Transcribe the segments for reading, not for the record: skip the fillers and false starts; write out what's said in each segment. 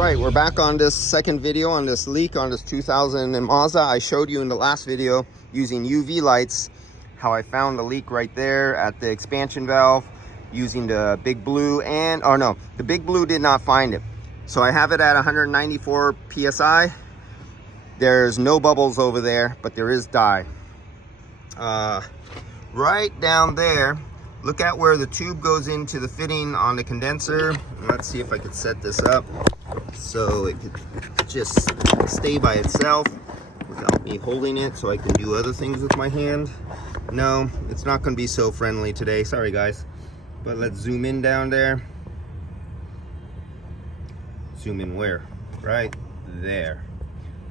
right, we're back on this second video on this leak on this 2000 Mazda. I showed you in the last video using UV lights how I found the leak right there at the expansion valve using the big blue, and oh no, the big blue did not find it. So I have it at 194 psi. There's no bubbles over there, but there is dye. Right down there, look at where the tube goes into the fitting on the condenser. Let's see if I could set this up so it could just stay by itself without me holding it so I can do other things with my hand. No, it's not going to be so friendly today. Sorry guys. But let's zoom in down there. Zoom in where? Right there.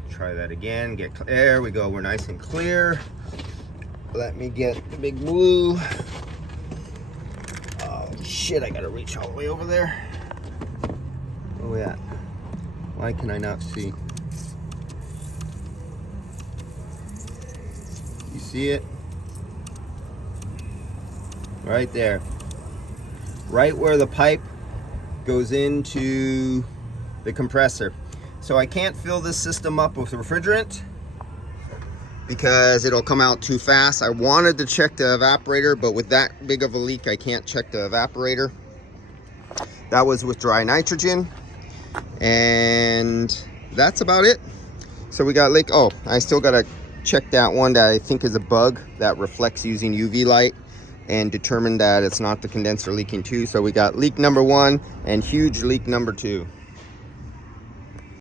Try that again. There we go. We're nice and clear. Let me get the big blue. Oh shit, I gotta reach all the way over there. Where we at? Why can I not see? You see it? Right there. Right where the pipe goes into the compressor. So I can't fill this system up with refrigerant because it'll come out too fast. I wanted to check the evaporator, but with that big of a leak, I can't check the evaporator. That was with dry nitrogen, and that's about it. So we got leak. Oh, I still gotta check that one that I think is a bug that reflects using UV light and determine that it's not the condenser leaking too. So we got leak number 1 and huge leak number 2.